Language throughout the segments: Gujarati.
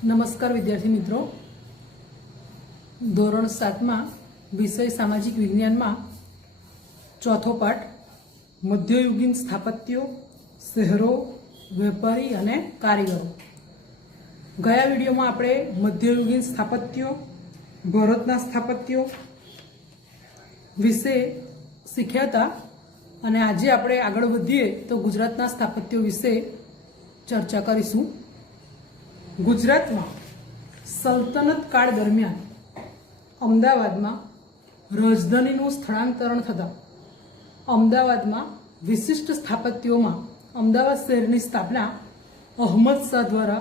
नमस्कार विद्यार्थी मित्रों, धोरण 7 में विषय सामाजिक विज्ञान में चौथो पाठ मध्ययुगीन स्थापत्यो, शहरों, वेपारी अने कारीगरों। गया विडियो में आपणे मध्ययुगीन स्थापत्यो, भारतना स्थापत्यो विषे शीख्या था अने आजे आपणे आगळ वधीए तो गुजरातना स्थापत्यो विषे चर्चा करीशुं। गुजरात में सल्तनत काल दरमियान अमदावाद में राजधानी स्थलांतरण थता अमदावाद में विशिष्ट स्थापत्यों में अमदावाद शहर की स्थापना अहमद शाह द्वारा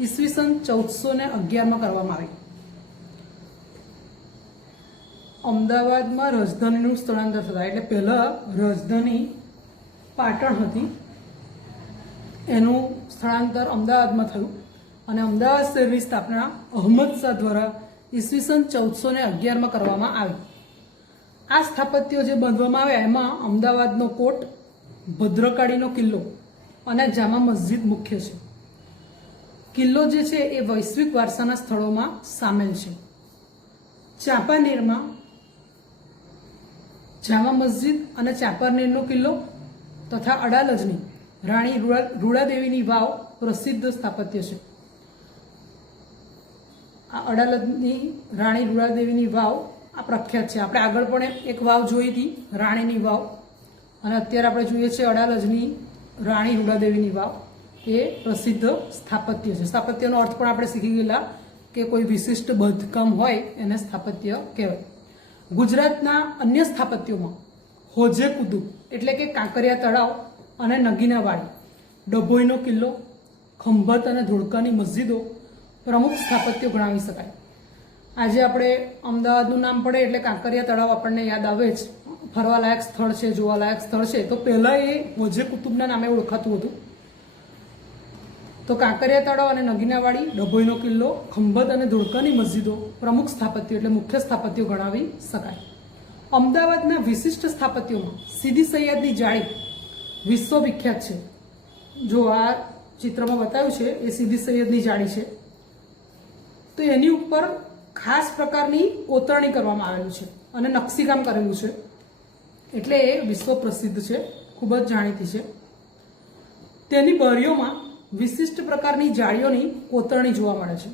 ईस्वीसन 1411 में करवामां आवी। अमदावाद में राजधानी स्थलांतर थता एटले पहला राजधानी पाटण हती, एनु स्थलांतर अमदावाद में थयुं અને અમદાવાદ શહેરની સ્થાપના અહમદ શાહ દ્વારા ઈસવીસન 1411 માં કરવામાં આવી। આ સ્થાપત્યો જે બાંધવામાં આવ્યા એમાં અમદાવાદનો કોટ, ભદ્રકાળીનો કિલ્લો અને જામા મસ્જિદ મુખ્ય છે। કિલ્લો જે છે એ વૈશ્વિક વારસાના સ્થળોમાં સામેલ છે। ચાંપાનેરમાં જામા મસ્જિદ અને ચાંપાનેરનો કિલ્લો તથા અડાલજની રાણી રૂડાદેવીની વાવ પ્રસિદ્ધ સ્થાપત્ય છે। आ अडालजनी राणी रूडादेवीनी वाव आ प्रख्यात है। आपणे आगळ पण एक वाव जोई थी, राणीनी वाव, अने अत्यारे आपणे जोईए छे अडालजनी राणी रूडादेवीनी वाव। ए प्रसिद्ध स्थापत्य है। स्थापत्यनो अर्थ पण आपणे शीखी गेला के कोई विशिष्ट बांधकाम होय एने स्थापत्य कहेवाय। गुजरातना अन्य स्थापत्योमां होजे कुतुब एटले के कांकरिया तळाव अने नगीना वाड़ी, डभोईनो किल्लो, खंभात अने धोळकानी मस्जिदों प्रमुख स्थापत्यो गणावी शकाय। आज आपणे अमदावादनुं नाम पड़े एटले कांकरिया तळाव आपणने याद आवे ज। फरवालायक स्थळ छे, जोवालायक स्थळ छे। तो पहेला ए होजे कुतुबना नामे ओळखातुं हतुं। तो कांकरिया तळाव अने नगीनावाड़ी, डभोईनो किल्लो, खंभात अने धोळकानी मस्जिदो प्रमुख स्थापत्यो एटले मुख्य स्थापत्यो गणावी शकाय। अमदावादना विशिष्ट स्थापत्योमां सीदी सैयदनी जाળી विश्वविख्यात छे। जो आ चित्रमां बताव्युं छे ए सीदी सैयदनी जाળી छे। तो एनी उपर खास प्रकारनी कोतरणी करवामां आवेली छे अने नक्शीकाम करेलुं छे, एटले ए विश्व प्रसिद्ध छे, खूब ज जाणीती छे। तेनी बारीओमां विशिष्ट प्रकारनी जाळीओनी कोतरणी जोवा मळे छे।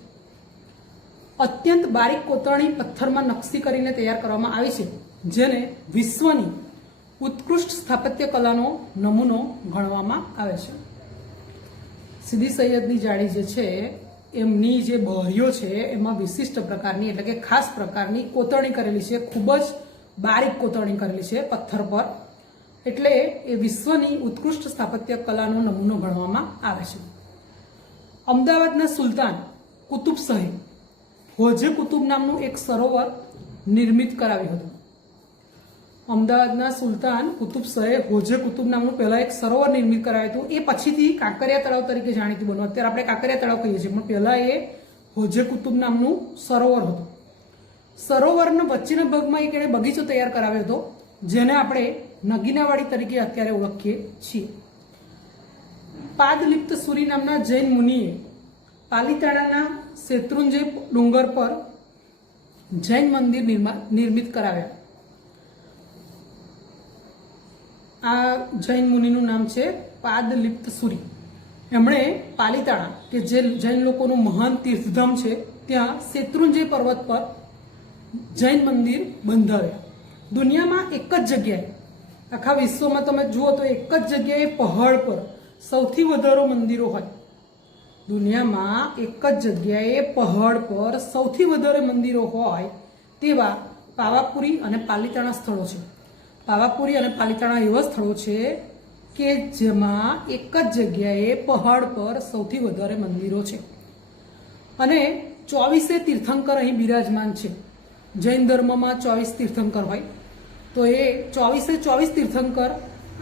अत्यंत बारीक कोतरणी पत्थरमां नक्शी करीने तैयार करवामां आवी छे, जेने विश्वनी उत्कृष्ट स्थापत्य कलानो नमूनो गणवामां आवे छे। सीदी सैयदनी जाળી जे छे एमनी जे बारीओ छे एमां विशिष्ट प्रकारनी एटले के खास प्रकारनी कोतरणी करेली छे। खूब ज बारीक कोतरणी करेली छे पत्थर पर, एटले ए विश्वनी उत्कृष्ट स्थापत्य कलानो नमूनो गणवामां आवे छे। अमदावादना सुल्तान कुतुब शाहे होजे कुतुब नामनुं एक सरोवर निर्मित कराव्युं हतुं। अमदावादना सुल्तान कुतुब शाहे होजे कुतुब नामनुं पहेला एक सरोवर निर्मित कराव्युं हतुं। ए पछीथी कांकरिया तळाव तरीके जाणीतुं बन्युं। अत्यारे आपणे कांकरिया तळाव कहीए छीए, पण पहेला ए होजे कुतुब नामनुं सरोवर हतुं। सरोवरना वच्चेना भागमां एक एणे बगीचो तैयार कराव्यो हतो, जेने आपणे नगीनावाड़ी तरीके अत्यारे ओळखीए छीए। पादलिप्त सूरी नामना जैन मुनिए पालिताणाना शत्रुंजय डુંગર पर जैन मंदिर निर्मित कराव्या। आ जैन मुनिનું नाम छे पादलिप्त सूरी। एमणे पालिताणा के जे जैन लोकोનું महान तीर्थधाम छे त्यां शत्रुंजय पर्वत पर जैन मंदिर बंधाव्या। दुनियामां एक ज जग्याए, आखा विश्वमां तमे जुओ तो एक ज जग्याए पहाड़ पर सौथी वधारे मंदिरो होय। दुनियामां एक ज जग्याए पहाड़ पर सौथी वधारे मंदिरो होय तेवा पावापुरी अने पालिताणा स्थळो छे। पावापुरी अने पालिताणा एवा स्थळो छे के जेमां एक ज जग्याए पहाड़ पर सौथी वधारे मंदिरो छे अने 24 तीर्थंकर अहीं बिराजमान छे। जैन धर्ममां 24 तीर्थंकर होय, तो ए 24 तीर्थंकर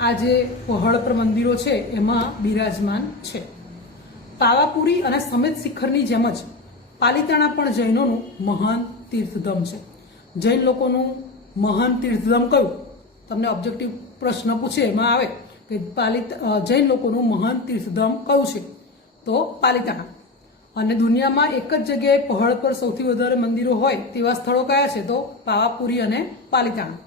आ जे पहाड़ पर मंदिरो छे एमां बिराजमान छे। पावापुरी अने समेत शिखरनी जेम ज पालिताणा पण जैनोनुं महान तीर्थधाम छे। जैन लोकोनुं महान तीर्थधाम कयुं? तमने ऑब्जेक्टिव प्रश्न पूछे एमां आवे के जैन लोकोनुं महान तीर्थधाम कयुं छे? तो पालिताणा। અને દુનિયામાં એક જ જગ્યાએ પહાડ પર સૌથી વધારે મંદિરો હોય તેવા સ્થળો કયા છે? તો પાવાપુરી અને પાલિતાણા.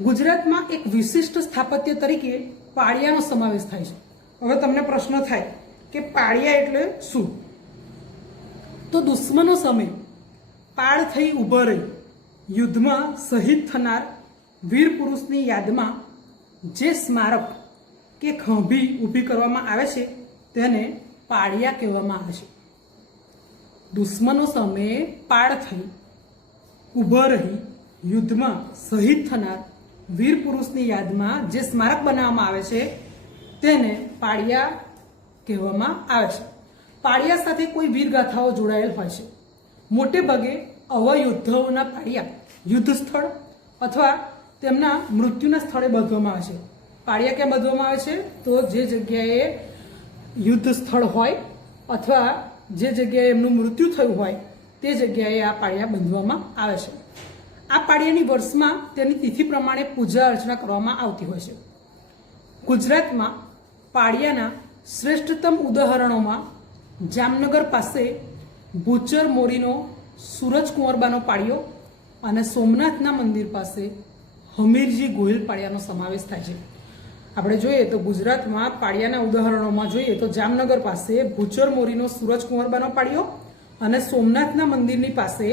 ગુજરાતમાં એક વિશિષ્ટ સ્થાપત્ય તરીકે પાળિયાનો સમાવેશ થાય છે. હવે તમને પ્રશ્ન થાય કે પાળિયા એટલે શું? તો દુશ્મનો સામે પાળ થઈ ઊભા રહી યુદ્ધમાં શહીદ થનાર વીર પુરુષની યાદમાં જે સ્મારક કે ખંભી ઊભી કરવામાં આવે છે તેને પાળિયા કહેવામાં આવે છે. દુશ્મનો સામે પાળ થઈ ઊભા રહી યુદ્ધમાં શહીદ થનાર વીર પુરુષની યાદમાં જે સ્મારક બનાવવામાં આવે છે તેને પાળિયા કહેવામાં આવે છે. પાળિયા સાથે કોઈ વીરગાથાઓ જોડાયેલ હોય છે. મોટે ભાગે આવા યોદ્ધાઓના પાળિયા યુદ્ધ સ્થળ અથવા તેમના મૃત્યુના સ્થળે બાંધવામાં આવે છે. પાળિયા ક્યાં બાંધવામાં આવે છે? તો જે જગ્યાએ યુદ્ધ સ્થળ હોય અથવા જે જગ્યાએ એમનું મૃત્યુ થયું હોય તે જગ્યાએ આ પાળિયા બાંધવામાં આવે છે. આ પાળિયાની વર્ષમાં તેની તિથિ પ્રમાણે પૂજા અર્ચના કરવામાં આવતી હોય છે. ગુજરાતમાં પાળિયાના શ્રેષ્ઠતમ ઉદાહરણોમાં જામનગર પાસે ભૂચર મોરીનો સૂરજ કુંવરબાનો પાળિયો અને સોમનાથના મંદિર પાસે હમીરજી ગોહિલ પાળિયાનો સમાવેશ થાય છે. આપણે જોઈએ તો ગુજરાતમાં પાળિયાના ઉદાહરણોમાં જોઈએ તો જામનગર પાસે ભૂચર મોરીનો સૂરજ કુંવરબાનો પાળિયો અને સોમનાથના મંદિરની પાસે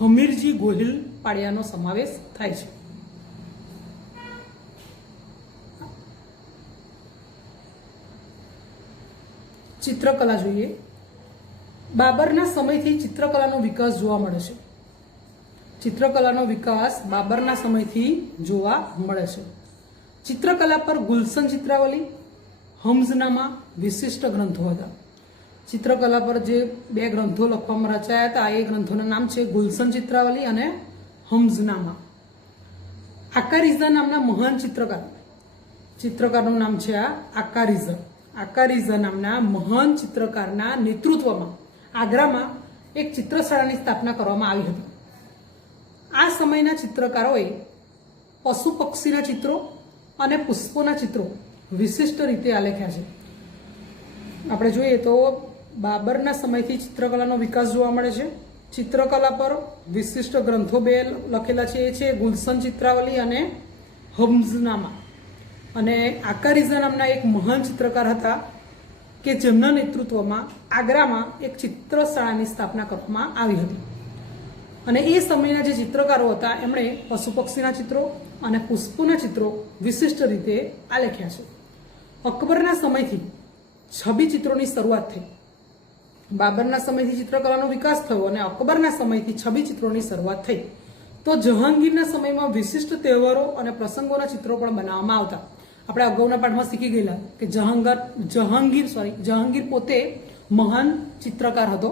હમીરજી ગોહિલ પાળિયાનો સમાવેશ થાય છે. ચિત્રકલા જોઈએ. બાબરના સમયથી ચિત્રકલાનો વિકાસ જોવા મળે છે. ચિત્રકલાનો વિકાસ બાબરના સમયથી જોવા મળે છે. ચિત્રકલા પર ગુલશન ચિત્રાવલી, હમ્સનામા વિશિષ્ટ ગ્રંથો હતા. ચિત્રકલા પર જે બે ગ્રંથો લખવામાં રચાયા હતા એ ગ્રંથોના નામ છે ગુલશન ચિત્રાવલી અને હમ્સનામા. આકારીઝા નામના મહાન ચિત્રકારનું નામ છે આકારીઝા. આકારીઝા નામના મહાન ચિત્રકારના નેતૃત્વમાં આગ્રામાં એક ચિત્રશાળાની સ્થાપના કરવામાં આવી હતી. આ સમયના ચિત્રકારોએ પશુ પક્ષીના ચિત્રો અને પુષ્પોના ચિત્રો વિશિષ્ટ રીતે આલેખ્યા છે. આપણે જોઈએ તો બાબરના સમયથી ચિત્રકલાનો વિકાસ જોવા મળે છે. ચિત્રકલા પર વિશિષ્ટ ગ્રંથો બે લખેલા છે એ છે ગુલશન ચિત્રાવલી અને હમ્સનામા. અને આકારીઝા નામના એક મહાન ચિત્રકાર હતા કે જેમના નેતૃત્વમાં આગ્રામાં એક ચિત્રશાળાની સ્થાપના કરવામાં આવી હતી. અને એ સમયના જે ચિત્રકારો હતા એમણે પશુ પક્ષીના ચિત્રો અને પુષ્પોના ચિત્રો વિશિષ્ટ રીતે આલેખ્યા છે. અકબરના સમયથી છબી ચિત્રોની શરૂઆત થઈ. બાબરના સમયથી ચિત્રકલાનો વિકાસ થયો અને અકબરના સમયથી છબી ચિત્રોની શરૂઆત થઈ. તો જહાંગીરના સમયમાં વિશિષ્ટ તહેવારો અને પ્રસંગોના ચિત્રો પણ બનાવવામાં આવતા. આપણે અગાઉના પાઠમાં શીખી ગયેલા કે જહાંગીર પોતે મહાન ચિત્રકાર હતો.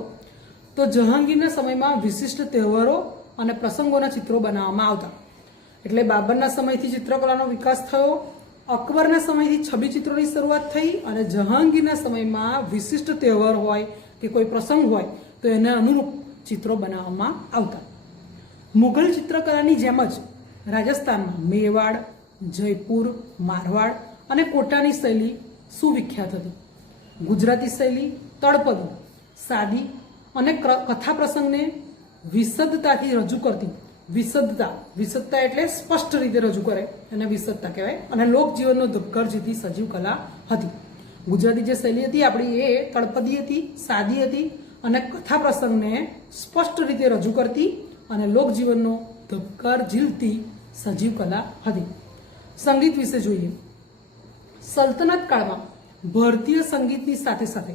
તો જહાંગીરના સમયમાં વિશિષ્ટ તહેવારો અને પ્રસંગોના ચિત્રો બનાવવામાં આવતા. એટલે બાબરના સમયથી ચિત્રકલાનો વિકાસ થયો, અકબરના સમયથી છબી ચિત્રોની શરૂઆત થઈ અને જહાંગીરના સમયમાં વિશિષ્ટ તહેવાર હોય કે કોઈ પ્રસંગ હોય તો એને અનુરૂપ ચિત્રો બનાવવામાં આવતા. મુઘલ ચિત્રકલાની જેમ જ રાજસ્થાનમાં મેવાડ, જયપુર, મારવાડ અને કોટાની શૈલી સુવિખ્યાત હતી. ગુજરાતી શૈલી તળપદી, સાદી અને કથા પ્રસંગને વિશદતાથી રજૂ કરતી. વિશદતા એટલે સ્પષ્ટ રીતે રજૂ કરે એને વિશદતા કહેવાય. અને લોકજીવનનો ધબકાર જીતી સજીવ કલા હતી. ગુજરાતી જે શૈલી હતી આપણી એ તળપદી હતી, સાદી હતી અને કથા પ્રસંગને સ્પષ્ટ રીતે રજૂ કરતી અને લોકજીવનનો ધબકાર ઝીલતી સજીવ કલા હતી. સંગીત વિશે જોઈએ. સલ્તનત કાળમાં ભારતીય સંગીતની સાથે સાથે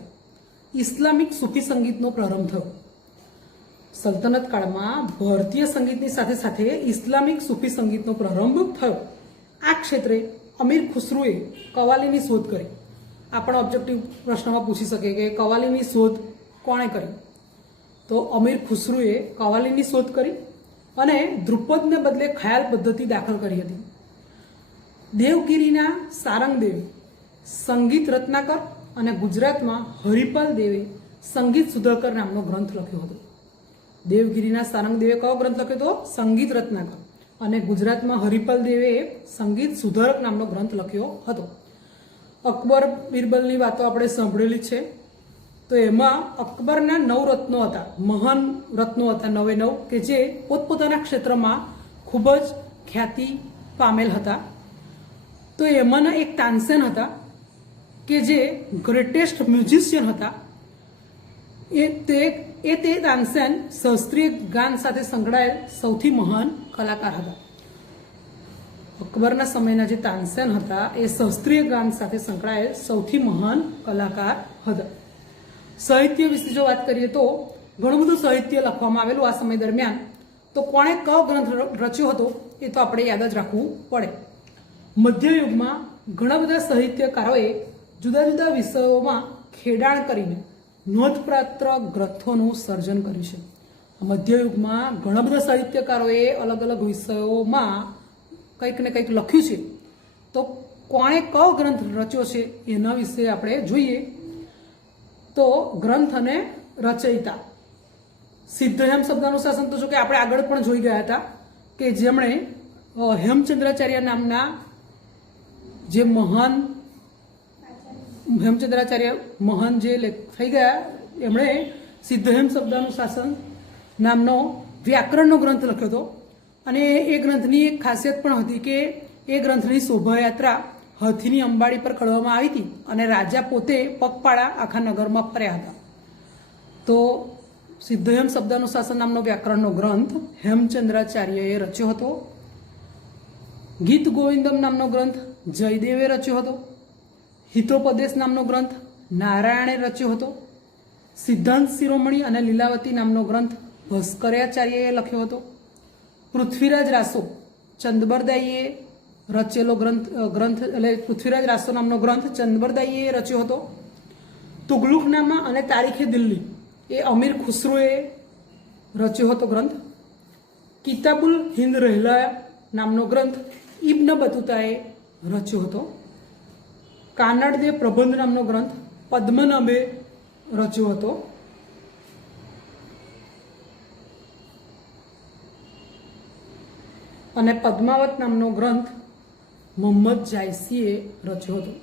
ઇસ્લામિક સૂફી સંગીતનો પ્રારંભ થયો. સલ્તનત કાળમાં ભારતીય સંગીતની સાથે સાથે ઇસ્લામિક સૂફી સંગીતનો પ્રારંભ થયો. આ ક્ષેત્રે અમીર ખુસરુએ કવાલીની શોધ કરી. આ પણ ઓબ્જેક્ટિવ પ્રશ્નમાં પૂછી શકે કે કવાલીની શોધ કોણે કરી? તો અમીર ખુસરુએ કવાલીની શોધ કરી અને ધ્રુપદને બદલે ખ્યાલ પદ્ધતિ દાખલ કરી હતી. દેવગીરીના સારંગદેવે સંગીત રત્નાકર અને ગુજરાતમાં હરિપાલ દેવે સંગીત સુધાકર નામનો ગ્રંથ લખ્યો હતો. દેવગીરીના સારંગદેવે કયો ગ્રંથ લખ્યો હતો? સંગીત રત્નાકર. અને ગુજરાતમાં હરિપાલ દેવે સંગીત સુધારક નામનો ગ્રંથ લખ્યો હતો. અકબર બિરબલની વાતો આપણે સાંભળેલી છે. તો એમાં અકબરના 9 રત્નો હતા, મહાન રત્નો હતા, 9 કે જે પોતપોતાના ક્ષેત્રમાં ખૂબ જ ખ્યાતિ પામેલ હતા. તો એમાંના એક તાનસેન હતા કે જે ગ્રેટેસ્ટ મ્યુઝિશિયન હતા. તે તાનસેન શાસ્ત્રીય ગાન સાથે સંકળાયેલ સૌથી મહાન કલાકાર હતા. અકબરના સમયના જે તાનસેન હતા એ શાસ્ત્રીય ગાન સાથે સંકળાયેલ સૌથી મહાન કલાકાર હતા. સાહિત્ય વિશે જો વાત કરીએ તો ઘણું બધું સાહિત્ય લખવામાં આવેલું આ સમય દરમિયાન. તો કોણે કયો ગ્રંથ રચ્યો હતો એ તો આપણે યાદ જ રાખવું પડે. મધ્યયુગમાં ઘણા બધા સાહિત્યકારોએ જુદા જુદા વિષયોમાં ખેડાણ કરીને નોંધપાત્ર ગ્રંથોનું સર્જન કર્યું છે. મધ્યયુગમાં ઘણા બધા સાહિત્યકારોએ અલગ અલગ વિષયોમાં કંઈક ને કંઈક લખ્યું છે. તો કોણે કયો ગ્રંથ રચ્યો છે એના વિશે આપણે જોઈએ. તો ગ્રંથ અને રચયિતા. સિદ્ધહેમ શબ્દાનુશાસન તો જો કે આપણે આગળ પણ જોઈ ગયા હતા કે જેમણે હેમચંદ્રાચાર્ય નામના જે મહાન હેમચંદ્રાચાર્ય મહાન જે થઈ ગયા એમણે સિદ્ધહેમ શબ્દાનુશાસન નામનો વ્યાકરણનો ગ્રંથ લખ્યો હતો. અને એ ગ્રંથની એક ખાસિયત પણ હતી કે એ ગ્રંથની શોભાયાત્રા હાથીની અંબાડી પર કાઢવામાં આવી હતી અને રાજા પોતે પગપાળા આખા નગરમાં ફર્યા હતા. તો સિદ્ધહેમ શબ્દાનુશાસન નામનો વ્યાકરણનો ગ્રંથ હેમચંદ્રાચાર્યએ રચ્યો હતો. ગીત ગોવિંદમ નામનો ગ્રંથ જયદેવે રચ્યો હતો. હિતોપદેશ નામનો ગ્રંથ નારાયણે રચ્યો હતો. સિદ્ધાંત શિરોમણી અને લીલાવતી નામનો ગ્રંથ ભાસ્કરાચાર્યએ લખ્યો હતો. પૃથ્વીરાજ રાસો ચંદબરદાઈએ રચેલો ગ્રંથ એટલે પૃથ્વીરાજ રાસો નામનો ગ્રંથ ચંદબરદાઈએ રચ્યો હતો. તુગલુકનામા અને તારીખે દિલ્હી એ અમીર ખુસરોએ રચ્યો હતો ગ્રંથ. કિતાબુલ હિન્દ રહેલા નામનો ગ્રંથ ઇબ્ન બતુતાએ રચ્યો હતો. કાનડદે પ્રબંધ નામનો ગ્રંથ પદ્મનાભે રચ્યો હતો. અને પદ્માવત નામનો ગ્રંથ મોહમ્મદ જાયસીએ રચ્યો હતો.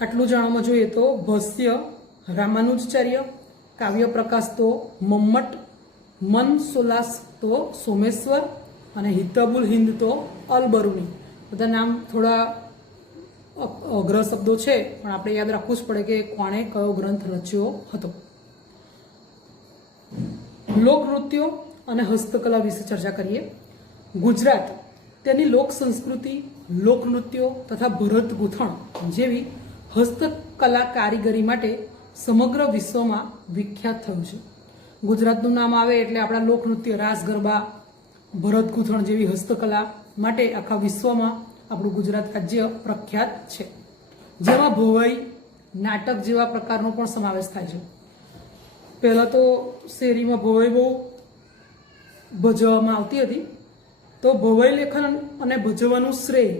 આટલું જાણવામાં જોઈએ તો ભાષ્ય રામાનુજાચાર્ય, કાવ્ય પ્રકાશ તો મમ્મટ, મન સોલાસ તો સોમેશ્વર અને હિતબુલ હિન્દ તો અલબરુની. બધા નામ થોડા અઘર શબ્દો છે પણ આપણે યાદ રાખવું જ પડે કે કોણે કયો ગ્રંથ રચ્યો હતો. લોકનૃત્યો અને હસ્તકલા વિશે ચર્ચા કરીએ. ગુજરાત તેની લોક સંસ્કૃતિ, લોકનૃત્યો તથા ભરત ગૂંથણ જેવી હસ્તકલા કારીગરી માટે સમગ્ર વિશ્વમાં વિખ્યાત થયું છે. ગુજરાતનું નામ આવે એટલે આપણા લોકનૃત્ય, રાસ ગરબા, ભરત ગૂંથણ જેવી હસ્તકલા માટે આખા વિશ્વમાં આપણું ગુજરાત રાજ્ય પ્રખ્યાત છે. જેમાં ભવાઈ, નાટક જેવા પ્રકારનો પણ સમાવેશ થાય છે. પહેલાં તો શેરીમાં ભવાઈ બહુ ભજવવામાં આવતી હતી. તો ભવાઈ લેખન અને ભજવવાનું શ્રેય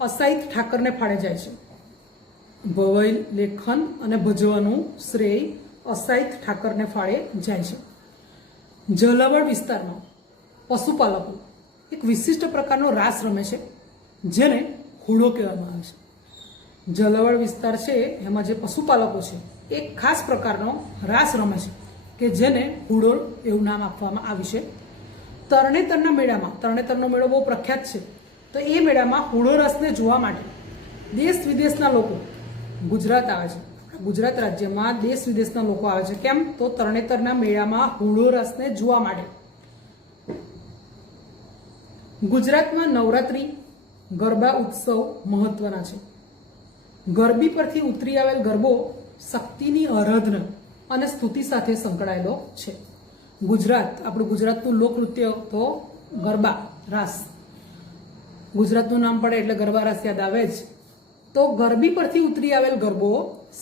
અસાહિત ઠાકરને ફાળે જાય છે. ભવાઈ લેખન અને ભજવવાનું શ્રેય અસાહિત ઠાકરને ફાળે જાય છે. ઝાલાવાડ વિસ્તારમાં પશુપાલકો એક વિશિષ્ટ પ્રકારનો રાસ રમે છે જેને હુડો કહેવામાં આવે છે. ઝાલાવાડ વિસ્તાર છે એમાં જે પશુપાલકો છે એક ખાસ પ્રકારનો રાસ રમે છે કે જેને હુડો એવું નામ આપવામાં આવ્યું છે. તરણેતરના મેળામાં, તરણેતરનો મેળો બહુ પ્રખ્યાત છે, તો એ મેળામાં હુડો રસને જોવા માટે દેશ વિદેશના લોકો ગુજરાત આવે છે. ગુજરાત રાજ્યમાં દેશ વિદેશના લોકો આવે છે. કેમ? તો તરણેતરના મેળામાં હુડો રસને જોવા માટે. ગુજરાતમાં નવરાત્રિ ગરબા ઉત્સવ મહત્વના છે. ગરબી પરથી ઉતરી આવેલ ગરબો શક્તિની આરાધના અને સ્તુતિ સાથે સંકળાયેલો છે. ગુજરાત, આપણું ગુજરાતનું લોકનૃત્ય તો ગરબા રાસ. ગુજરાતનું નામ પડે એટલે ગરબા રાસ યાદ આવે જ. તો ગરબી પરથી ઉતરી આવેલ ગરબો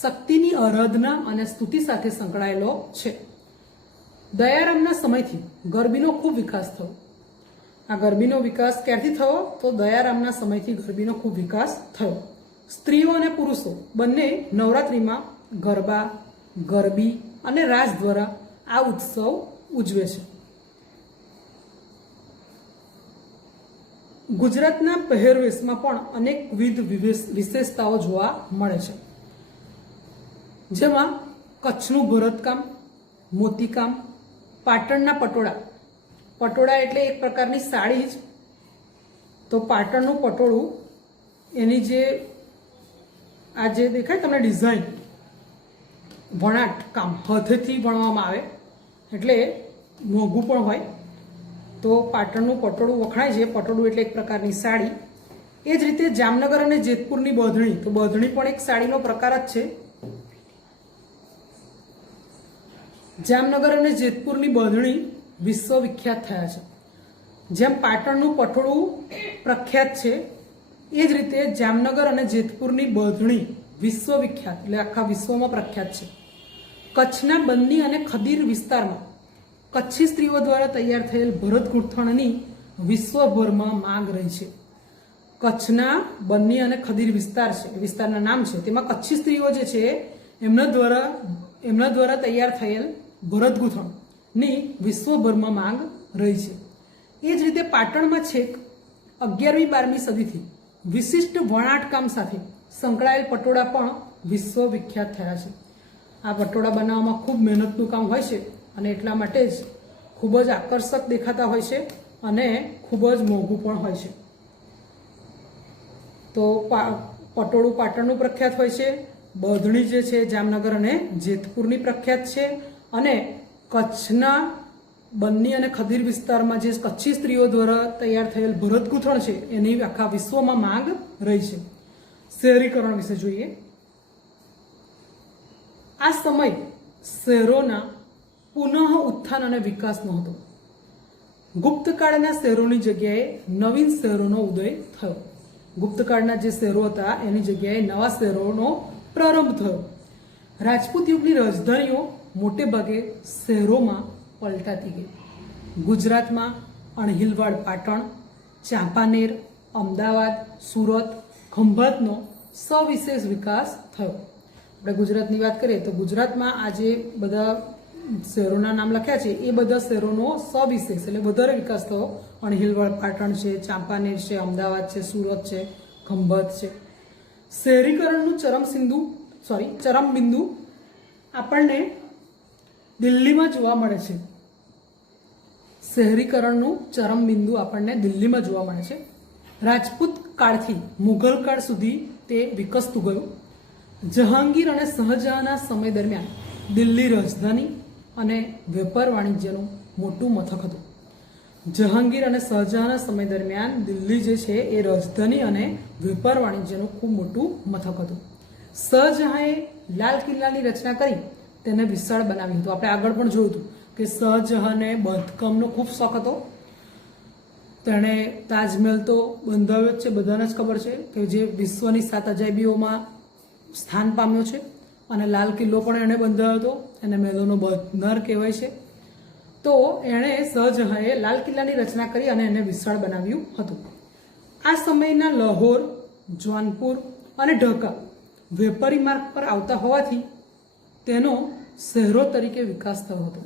શક્તિની આરાધના અને સ્તુતિ સાથે સંકળાયેલો છે. દયારામના સમયથી ગરબીનો ખૂબ વિકાસ થયો. આ ગરબીનો વિકાસ ક્યારથી થયો? તો દયારામના સમયથી ગરબીનો ખૂબ વિકાસ થયો. સ્ત્રીઓ અને પુરુષો બંને નવરાત્રિમાં ગરબા, ગરબી અને રાસ દ્વારા આ ઉત્સવ ઉજવે છે. ગુજરાતના પહેરવેશમાં પણ અનેકવિધ વિશેષતાઓ જોવા મળે છે, જેમાં કચ્છનું ભરતકામ, મોતીકામ, પાટણના પટોળા. પટોળા એટલે એક પ્રકારની સાડી જ, તો પાટણનું પટોળું, એની જે આ જે દેખાય તમને ડિઝાઇન, વણાટ કામ હાથેથી વણવામાં આવે એટલે મોંઘું પણ હોય, તો પાટણનું પટોળું વખણાય છે. પટોળું એટલે એક પ્રકારની સાડી. એ જ રીતે જામનગર અને જેતપુરની બાંધણી, તો બાંધણી પણ એક સાડીનો પ્રકાર જ છે. જામનગર અને જેતપુરની બાંધણી વિશ્વવિખ્યાત થયા છે. જેમ પાટણનું પટોળું પ્રખ્યાત છે, એ જ રીતે જામનગર અને જેતપુરની બાંધણી વિશ્વવિખ્યાત એટલે આખા વિશ્વમાં પ્રખ્યાત છે. કચ્છના બન્ની અને ખદીર વિસ્તારમાં કચ્છી સ્ત્રીઓ દ્વારા તૈયાર થયેલ ભરત ગૂંથણની વિશ્વભરમાં માંગ રહી છે. કચ્છના બન્ની અને ખદીર વિસ્તાર છે, વિસ્તારના નામ છે, તેમાં કચ્છી સ્ત્રીઓ જે છે એમના દ્વારા તૈયાર થયેલ ભરત ગૂંથણની વિશ્વભરમાં માંગ રહી છે. એ જ રીતે પાટણમાં છેક 11મી-12મી સદીથી વિશિષ્ટ વણાટકામ સાથે સંકળાયેલ પટોળા પણ વિશ્વવિખ્યાત થયા છે. આ પટોળા બનાવવામાં ખૂબ મહેનતનું કામ હોય છે અને એટલા માટે જ ખૂબ જ આકર્ષક દેખાતા હોય છે અને ખૂબ જ મોંઘું પણ હોય છે. તો પટોળું પાટણનું પ્રખ્યાત હોય છે, બાંધણી જે છે જામનગર અને જેતપુરની પ્રખ્યાત છે, અને કચ્છના બન્ની અને ખદીર વિસ્તારમાં જે કચ્છી સ્ત્રીઓ દ્વારા તૈયાર થયેલ ભરત ગૂંથણ છે એની આખા વિશ્વમાં માંગ રહી છે. શહેરીકરણ વિશે જોઈએ. આ સમય શહેરોના પુનઃ ઉત્થાન અને વિકાસનો હતો. ગુપ્તકાળના શહેરોની જગ્યાએ નવીન શહેરોનો ઉદય થયો. ગુપ્તકાળના જે શહેરો હતા એની જગ્યાએ નવા શહેરોનો પ્રારંભ થયો. રાજપૂત યુગની રાજધાનીઓ મોટે ભાગે શહેરોમાં પલટાતી ગઈ. ગુજરાતમાં અણહિલવાડ પાટણ, ચાંપાનેર, અમદાવાદ, સુરત, ખંભાતનો સવિશેષ વિકાસ થયો. આપણે ગુજરાતની વાત કરીએ તો ગુજરાતમાં આજે બધા શહેરોના નામ લખ્યા છે એ બધા શહેરોનો સવિશેષ એટલે વધારે વિકાસ થયો. અણહિલવાડ પાટણ છે, ચાંપાનેર છે, અમદાવાદ છે, સુરત છે, ખંભાત છે. શહેરીકરણનું ચરમબિંદુ આપણને દિલ્હીમાં જોવા મળે છે. શહેરીકરણનું ચરમબિંદુ આપણને દિલ્હીમાં જોવા મળે છે. રાજપૂત કાળથી મુઘલ કાળ સુધી તે વિકસતું ગયું. જહાંગીર અને શાહજહાંના સમય દરમિયાન દિલ્હી રાજધાની અને વેપાર વાણિજ્યનું મોટું મથક હતું. જહાંગીર અને શાહજહાંના સમય દરમિયાન દિલ્હી જે છે એ રાજધાની અને વેપાર વાણિજ્યનું ખૂબ મોટું મથક હતું. શાહજહાંએ લાલ કિલ્લાની રચના કરી તેને વિશાળ બનાવ્યું હતું. આપણે આગળ પણ જોયું હતું કે શાહજહાંને બાંધકામનો ખૂબ શોખ હતો. તેણે તાજમહેલ તો બંધાવ્યો જ છે, બધાને જ ખબર છે કે જે વિશ્વની 7 અજાયબીઓમાં સ્થાન પામ્યો છે, અને લાલ કિલ્લો પણ એણે બંધાવ્યો હતો, એને મહેલોનો બંધાર કહેવાય છે. તો એણે શાહજહાંએ લાલ કિલ્લાની રચના કરી અને એને વિશાળ બનાવ્યું હતું. આ સમયના લાહોર, જોનપુર અને ઢાકા વેપારી માર્ગ પર આવતા હોવાથી તેનો શહેરો તરીકે વિકાસ થયો હતો.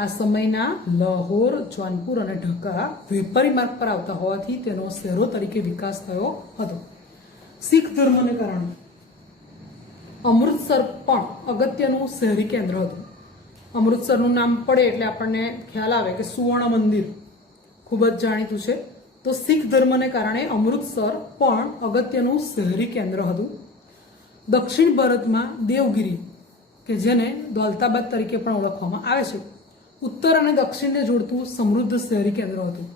આ સમયના લાહોર, જોનપુર અને ઢાકા વેપારી માર્ગ પર આવતા હોવાથી તેનો શહેરો તરીકે વિકાસ થયો હતો. શીખ ધર્મને કારણે અમૃતસર પણ અગત્યનું શહેરી કેન્દ્ર હતું. અમૃતસરનું નામ પડે એટલે આપણને ખ્યાલ આવે કે સુવર્ણ મંદિર ખૂબ જ જાણીતું છે. તો શીખ ધર્મને કારણે અમૃતસર પણ અગત્યનું શહેરી કેન્દ્ર હતું. દક્ષિણ ભારતમાં દેવગિરી, કે જેને દૌલતાબાદ તરીકે પણ ઓળખવામાં આવે છે, ઉત્તર અને દક્ષિણને જોડતું સમૃદ્ધ શહેરી કેન્દ્ર હતું.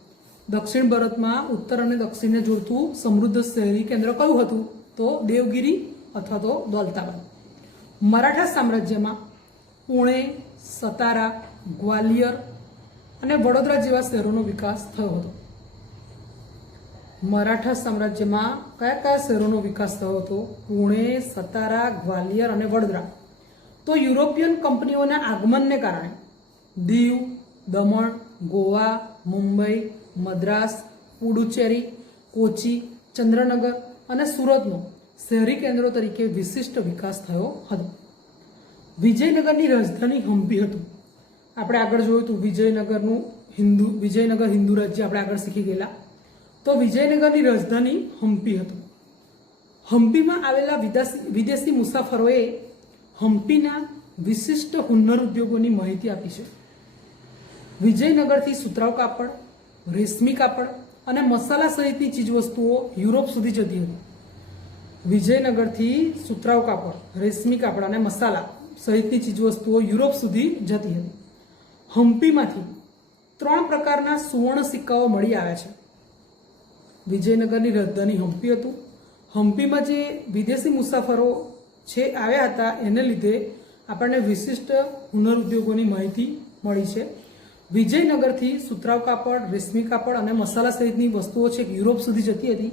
દક્ષિણ ભારતમાં ઉત્તર અને દક્ષિણને જોડતું સમૃદ્ધ શહેરી કેન્દ્ર કયું હતું? તો દેવગિરી અથવા તો દૌલતાબાદ. મરાઠા સામ્રાજ્યમાં પુણે, સતારા, ગ્વાલિયર અને વડોદરા જેવા શહેરોનો વિકાસ થયો હતો. મરાઠા સામ્રાજ્યમાં કયા કયા શહેરોનો વિકાસ થયો હતો? પુણે, સતારા, ગ્વાલિયર અને વડોદરા. તો યુરોપિયન કંપનીઓના આગમનને કારણે દીવ, દમણ, ગોવા, મુંબઈ, મદ્રાસ, પુડુચેરી, કોચી, ચંદ્રનગર અને સુરતનો શહેરી કેન્દ્રો તરીકે વિશિષ્ટ વિકાસ થયો હતો. વિજયનગરની રાજધાની હમ્પી હતું. આપણે આગળ જોયું હતું વિજયનગર હિન્દુ રાજ્ય આપણે આગળ શીખી ગયેલા. તો વિજયનગરની રાજધાની હમ્પી હતું. હમ્પીમાં આવેલા વિદેશી મુસાફરોએ હમ્પીના વિશિષ્ટ હુન્નર ઉદ્યોગોની માહિતી આપી છે. વિજયનગરથી સુતરાઉ કાપડ, રેશમી કાપડ અને મસાલા સહિતની ચીજવસ્તુઓ યુરોપ સુધી જતી હતી. વિજયનગરથી સુતરાઉ કાપડ, રેશમી કાપડ અને મસાલા સહિતની ચીજવસ્તુઓ યુરોપ સુધી જતી હતી. હમ્પીમાંથી 3 પ્રકારના સુવર્ણ સિક્કાઓ મળી આવ્યા છે. વિજયનગરની રાજધાની હમ્પી હતું. હમ્પીમાં જે વિદેશી મુસાફરો છે આવ્યા હતા એને લીધે આપણને વિશિષ્ટ હુનર ઉદ્યોગોની માહિતી મળી છે. વિજયનગરથી સુતરાઉ કાપડ, રેશમી કાપડ અને મસાલા સહિતની વસ્તુઓ છે યુરોપ સુધી જતી હતી.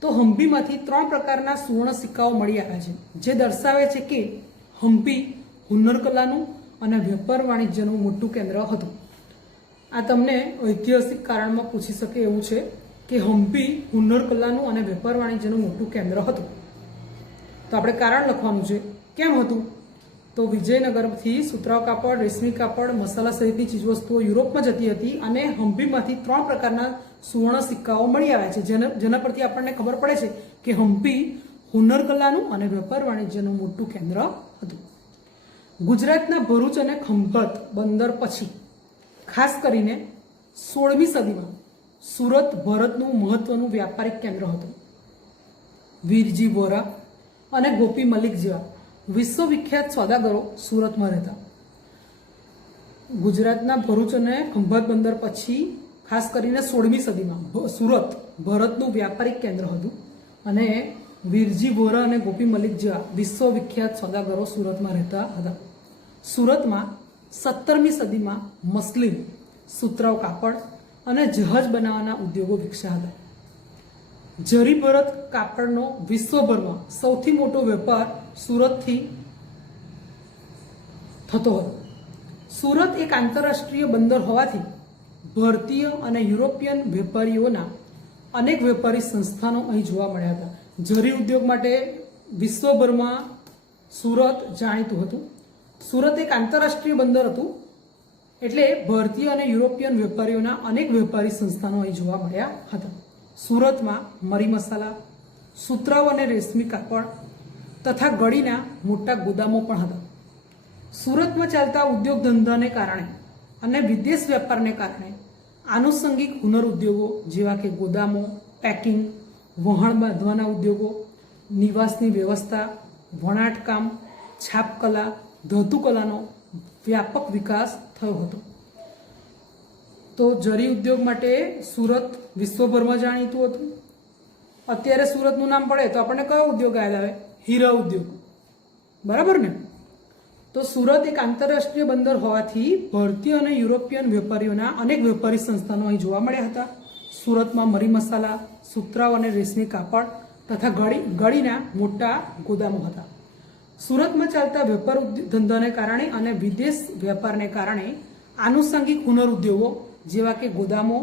તો હમ્પીમાંથી 3 પ્રકારના સુવર્ણ સિક્કાઓ મળી આવ્યા છે, જે દર્શાવે છે કે હમ્પી હુન્નર કલાનું અને વેપાર વાણિજ્યનું મોટું કેન્દ્ર હતું. આ તમને ઐતિહાસિક કારણમાં પૂછી શકે એવું છે કે હમ્પી હુન્નર કલાનું અને વેપાર વાણિજ્યનું મોટું કેન્દ્ર હતું. તો આપણે કારણ લખવાનું છે. કેમ હતું? તો વિજયનગરથી સુતરાઉ કાપડ, રેશમી કાપડ, મસાલા સહિતની ચીજવસ્તુઓ યુરોપમાં જતી હતી અને હમ્પીમાંથી 3 પ્રકારના સુવર્ણ સિક્કાઓ મળી આવ્યા છે, જેના પરથી આપણને ખબર પડે છે કે હમ્પી હુન્નર કલાનું અને વેપાર વાણિજ્યનું મોટું કેન્દ્ર હતું. ગુજરાતના ભરૂચ અને ખંભાત બંદર પછી ખાસ કરીને 16મી સદીમાં સુરત ભારતનું મહત્વનું વ્યાપારિક કેન્દ્ર હતું. વીરજી વોરા અને ગોપી મલિક જેવા વિશ્વવિખ્યાત સોદાગરો સુરતમાં રહેતા. ગુજરાતના ભરૂચ અને ખંભાત બંદર પછી ખાસ કરીને 16મી સદીમાં સુરત ભારતનું વ્યાપારિક કેન્દ્ર હતું અને વીરજી વોરા અને ગોપી મલિક જેવા વિશ્વવિખ્યાત સોદાગરો સુરતમાં રહેતા હતા. સુરતમાં 17મી સદીમાં મસલિન, સુતરાઉ કાપડ અને જહાજ બનાવવાના ઉદ્યોગો વિકસ્યા હતા. જરીભરત કાપડનો વિશ્વભરમાં સૌથી મોટો વેપાર સુરતથી થતો હતો. સુરત એક આંતરરાષ્ટ્રીય બંદર હોવાથી ભારતીય અને યુરોપિયન વેપારીઓના અનેક વેપારી સંસ્થાનો અહીં જોવા મળ્યા હતા. જરી ઉદ્યોગ માટે વિશ્વભરમાં સુરત જાણીતું હતું. સુરત એક આંતરરાષ્ટ્રીય બંદર હતું એટલે ભારતીય અને યુરોપિયન વેપારીઓના અનેક વેપારી સંસ્થાનો અહીં જોવા મળ્યા હતા. સુરતમાં મરી મસાલા, સુતરાઉ અને રેશમી કાપડ તથા ગળીના મોટા ગોદામો પણ હતા. સુરતમાં ચાલતા ઉદ્યોગ ધંધાને કારણે અને વિદેશ વેપારને કારણે આનુષંગિક હુનર ઉદ્યોગો જેવા કે ગોદામો, પેકિંગ, વહાણ બાંધવાના ઉદ્યોગો, નિવાસની વ્યવસ્થા, વણાટકામ, છાપકલા, ધાતુકલાનો વ્યાપક વિકાસ થયો હતો. તો જરી ઉદ્યોગ માટે સુરત વિશ્વભરમાં જાણીતું હતું. અત્યારે સુરતનું નામ પડે તો આપણને કયો ઉદ્યોગ યાદ આવે? હીરા ઉદ્યોગ. બરાબર ને? તો સુરત એક આંતરરાષ્ટ્રીય બંદર હોવાથી ભારતીય અને યુરોપિયન વેપારીઓના અનેક વેપારી સંસ્થાનો અહીં જોવા મળ્યા હતા. સુરતમાં મરી મસાલા, સુતરાઉ અને રેશમી કાપડ તથા ગળીના મોટા ગોદામો હતા. સુરતમાં ચાલતા વેપાર ધંધાને કારણે અને વિદેશ વેપારને કારણે આનુષંગિક હુનર ઉદ્યોગો જેવા કે ગોદામો,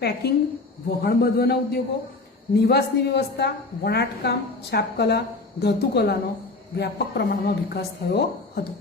પેકિંગ, વહાણ બાંધવાના ઉદ્યોગો, નિવાસની વ્યવસ્થા, વણાટકામ, છાપકલા, ધાતુકલાનો વ્યાપક પ્રમાણમાં વિકાસ થયો હતો.